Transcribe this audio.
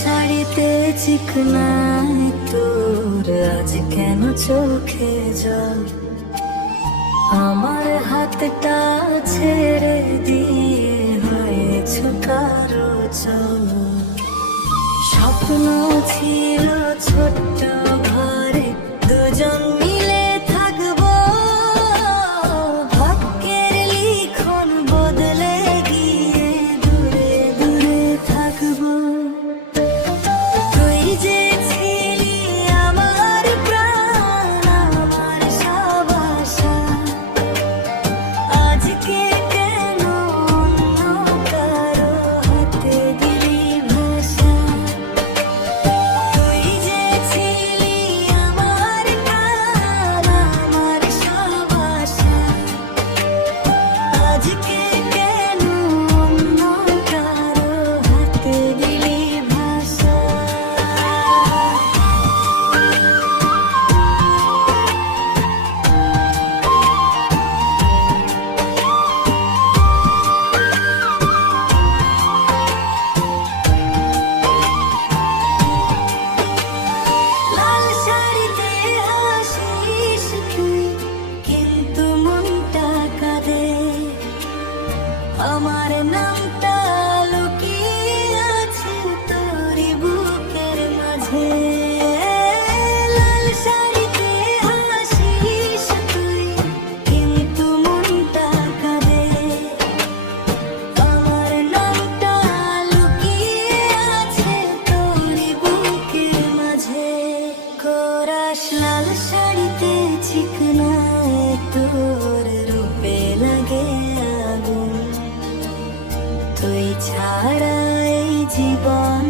শাড়িতে চিকনায় তোর আজ কেন চোখে জল? আমার হাতটা ছেড়ে দিয়ে হয়েছ কারো চল। স্বপ্ন ছিল ছোট্ট ঘরে দুজন মিলে থাকবো, ভাগ্যের লিখন বদলে গিয়ে দূরে দূরে থাকবো। তুই যে ছিলি আমার প্রাণ, আমার সব আশা, আজকে কেন অন্য কারো হাতে দিলি ভাষা? তুই যে ছিলি আমার প্রাণ, আমার সব আশা, আজকে কেন অন্য কারো হাতে দিলি ভাষা? লাল শাড়িতে হাসিস তুই, কিন্তু মনটা কাঁদে। আমার নামটা লুকিয়ে আছে তোরই বুকের মাঝে। লাল শাড়িতে হাসিস তুই, কিন্তু মনটা কাঁদে। আমার নামটা লুকিয়ে আছে তোরই বুকের মাঝে। কোরাস লাল শাড়িতে চিকনায় তোর রূপে লাগে আগুন। তুই ছাড়া এই জীবন